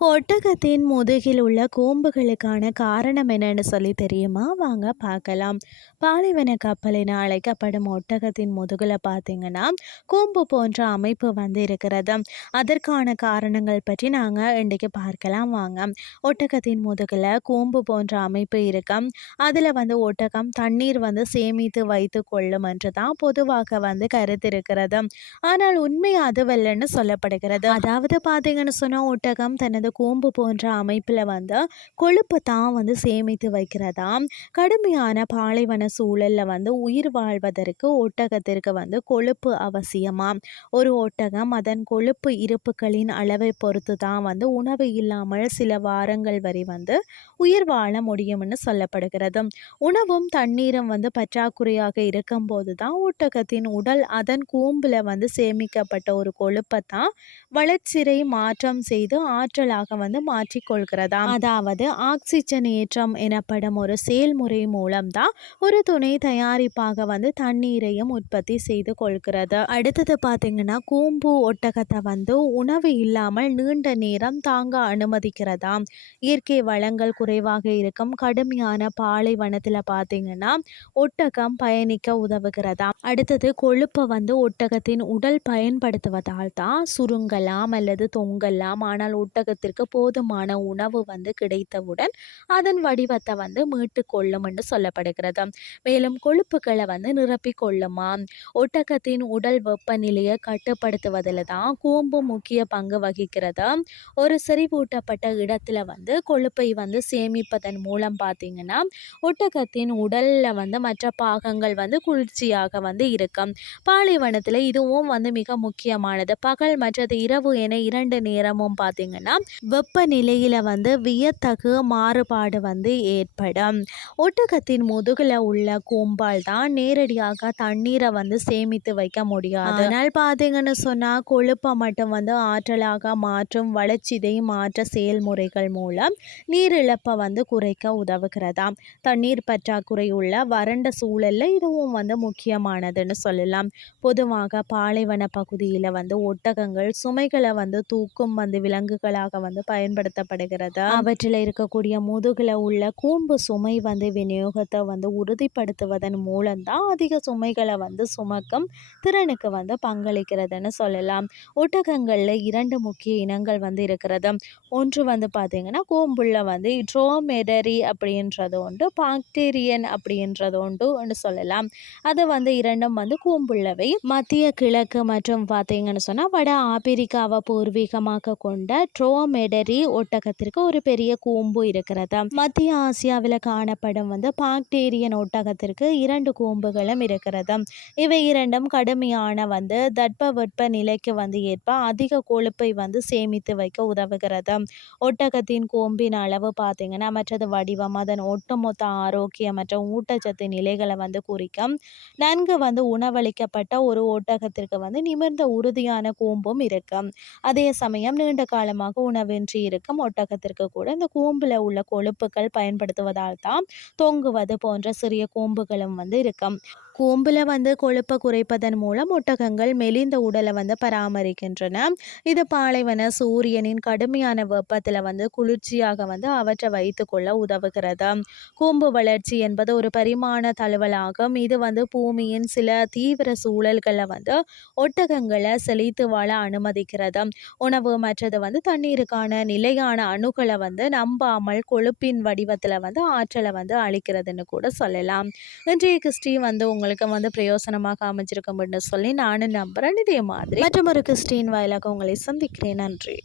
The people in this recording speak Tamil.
ஒட்டகத்தின் முதுகில் உள்ள கூம்புகளுக்கான காரணம் என்னன்னு சொல்லி தெரியுமா? வாங்க பார்க்கலாம். பாலைவன கப்பல் என அழைக்கப்படும் ஒட்டகத்தின் முதுகில் பார்த்தீங்கன்னா கூம்பு போன்ற அமைப்பு வந்து இருக்கிறது அதற்கான காரணங்கள் பற்றி நாங்கள் இன்றைக்கு பார்க்கலாம். வாங்க. ஒட்டகத்தின் முதுகில் கூம்பு போன்ற அமைப்பு இருக்கும் அதில் வந்து ஒட்டகம் தண்ணீர் வந்து சேமித்து வைத்து கொள்ளும் என்று தான் பொதுவாக வந்து கருத்து இருக்கிறது ஆனால் உண்மை அதுவல்லன்னு சொல்லப்படுகிறது. அதாவது பார்த்தீங்கன்னு சொன்னால் ஒட்டகம் தனது கோம்பு போன்ற அமைப்பில் வந்து கொழுப்பை தான் வந்து சேமித்து வைக்கிறதாம் கடுமையான பாலைவன சூழலில் வந்து உயிர் வாழ்வதற்கு ஒட்டகத்திற்கு வந்து கொழுப்பு அவசியமாக ஒரு ஒட்டகம் அதன் கொழுப்பு இருப்புகளின் அளவை பொறுத்து தான் வந்து உணவு இல்லாமல் சில வாரங்கள் வரை வந்து உயிர் வாழ முடியும்னு சொல்லப்படுகிறது. உணவும் தண்ணீரும் வந்து பற்றாக்குறையாக இருக்கும்போது தான் ஒட்டகத்தின் உடல் அதன் கூம்பில் வந்து சேமிக்கப்பட்ட ஒரு கொழுப்பை தான் வளர்ச்சிறை மாற்றம் செய்து ஆற்றலாக வந்து மாற்றிக்கொள்கிறதா அதாவது ஆக்சிஜன் ஏற்றம் எனப்படும் ஒரு செயல்முறை மூலம்தான் ஒரு துணை தயாரிப்பாக வந்து தண்ணீரையும் உற்பத்தி செய்து கொள்கிறது. அடுத்தது பார்த்தீங்கன்னா கூம்பு ஒட்டகத்தை வந்து உணவு இல்லாமல் நீண்ட நேரம் தாங்க அனுமதிக்கிறதா இயற்கை வளங்கள் குறைவாக இருக்கும் கடுமையான பாலைவனத்தில் பார்த்தீங்கன்னா ஒட்டகம் பயணிக்க உதவுகிறதா அடுத்தது கொழுப்பை வந்து ஒட்டகத்தின் உடல் பயன்படுத்துவதால் தான் சுருங்கலாம் அல்லது தொங்கலாம். ஆனால் ஒட்டகத்திற்கு போதுமான உணவு வந்து கிடைத்தவுடன் அதன் வடிவத்தை வந்து மீட்டு கொள்ளும் என்று சொல்லப்படுகிறது. மேலும் கொழுப்புகளை வந்து நிரப்பி கொள்ளுமா? ஒட்டகத்தின் உடல் வெப்பநிலையை கட்டுப்படுத்துவதில் தான் கூம்பு முக்கிய பங்கு வகிக்கிறது. ஒரு செறிவூட்டப்பட்ட இடத்துல வந்து கொழுப்பை வந்து சேமிப்பதன் மூலம் பார்த்தீங்கன்னா ஒட்டகத்தின் உடலில் வந்து மற்ற பாகங்கள் வந்து குளிர்ச்சியாக வந்து இருக்கும். பாலைவனத்தில் இதுவும் வந்து மிக முக்கியமானது. பகல் மற்றது இரவு என இரண்டு நேரமும் பார்த்தீங்கன்னா வெப்பநிலையில் வந்து வியத்தகு மாறுபாடு வந்து ஏற்படும். ஒட்டகத்தின் முதுகில் உள்ள கூம்பால் தான் நேரடியாக தண்ணீரை வந்து சேமித்து வைக்க முடியாது அதனால் பார்த்தீங்கன்னு சொன்னால் கொழுப்பை மட்டும் வந்து ஆற்றலாக மாற்றும் வளர்ச்சிதை மாற்ற செயல்முறைகள் மூலம் நீர் இழப்பை வந்து குறைக்க உதவுகிறதாம் தண்ணீர் பற்றாக்குறை உள்ள வறண்ட சூழலில் இதுவும் வந்து முக்கியமானதுன்னு சொல்லலாம். பொதுவாக பாலைவன பகுதியில் வந்து ஒட்டகங்கள் சுமைகளை வந்து தூக்கும் வந்து விலங்குகளாக வந்து பயன்படுத்தப்படுகிறது? அவற்றில் இருக்கக்கூடிய முதுகில் உள்ள கூம்பு சுமை வந்து விநியோகத்தை வந்து உறுதிப்படுத்துவதன் மூலம்தான் அதிக சுமைகளை வந்து சுமக்கும் திறனுக்கு வந்து பங்களிக்கிறதுன்னு சொல்லலாம். ஒட்டகங்களில் இரண்டு முக்கிய இனங்கள் வந்து இருக்கிறது. ஒன்று வந்து பார்த்திங்கன்னா கூம்புள்ள வந்து ட்ரோமெடரி அப்படின்றது உண்டு பாக்டீரியன் அப்படின்றது உண்டு ஒன்று சொல்லலாம். அது வந்து இரண்டும் வந்து கூம்புள்ளவை. மத்திய கிழக்கு மற்றும் பார்த்தீங்கன்னு சொன்னால் வட ஆப்பிரிக்காவை பூர்வீகமாக கொண்ட மெடரி ஒட்டகத்திற்கு ஒரு பெரிய கூம்பு இருக்கிறது மத்திய ஆசியாவில் காணப்படும் வந்து பாக்டீரியன் ஒட்டகத்திற்கு இரண்டு கூம்புகளும் இருக்கிறது இவை இரண்டும் கடுமையான வந்து தட்பவெட்ப நிலைக்கு வந்து ஏற்ப அதிக கொழுப்பை வந்து சேமித்து வைக்க உதவுகிறது ஒட்டகத்தின் கூம்பின் அளவு பார்த்தீங்கன்னா மற்றது வடிவம் அதன் ஒட்டுமொத்த ஆரோக்கியம் மற்றும் ஊட்டச்சத்து நிலைகளை வந்து குறிக்கும். நன்கு வந்து உணவளிக்கப்பட்ட ஒரு ஒட்டகத்திற்கு வந்து நிமிர்ந்த உறுதியான கூம்பும் இருக்கும். அதே சமயம் நீண்ட காலமாக உணவின்றி இருக்கும் ஒட்டகத்திற்கு கூட இந்த கூம்பில் உள்ள கொழுப்புகள் பயன்படுத்துவதால் தான் தொங்குவது போன்ற சிறிய கூம்புகளும் வந்து இருக்கும். கூம்பில் வந்து கொழுப்பை குறைப்பதன் மூலம் ஒட்டகங்கள் மெலிந்த உடலை வந்து பராமரிக்கின்றன. இது பாலைவன சூரியனின் கடுமையான வெப்பத்தில் வந்து குளிர்ச்சியாக வந்து அவற்றை வைத்துக்கொள்ள உதவுகிறது. கூம்பு வளர்ச்சி என்பது ஒரு பரிமாண தழுவலாகும். இது வந்து பூமியின் சில தீவிர சூழல்களை வந்து ஒட்டகங்களை செழித்து வாழ அனுமதிக்கிறது. உணவு மற்றது வந்து தண்ணீருக்கான நிலையான அணுகளை வந்து நம்பாமல் கொழுப்பின் வடிவத்தில் வந்து ஆற்றலை வந்து அளிக்கிறதுன்னு கூட சொல்லலாம். இன்றைய கிறிஸ்டி வந்து உங்களுக்கு வந்து பிரயோசனமாக அமைஞ்சிருக்கும் அப்படின்னு சொல்லி நானும் நம்புகிறேன் இதே மாதிரி மற்றும் ஒரு கிறிஸ்டின் வாயிலாக உங்களை சந்திக்கிறேன். நன்றி.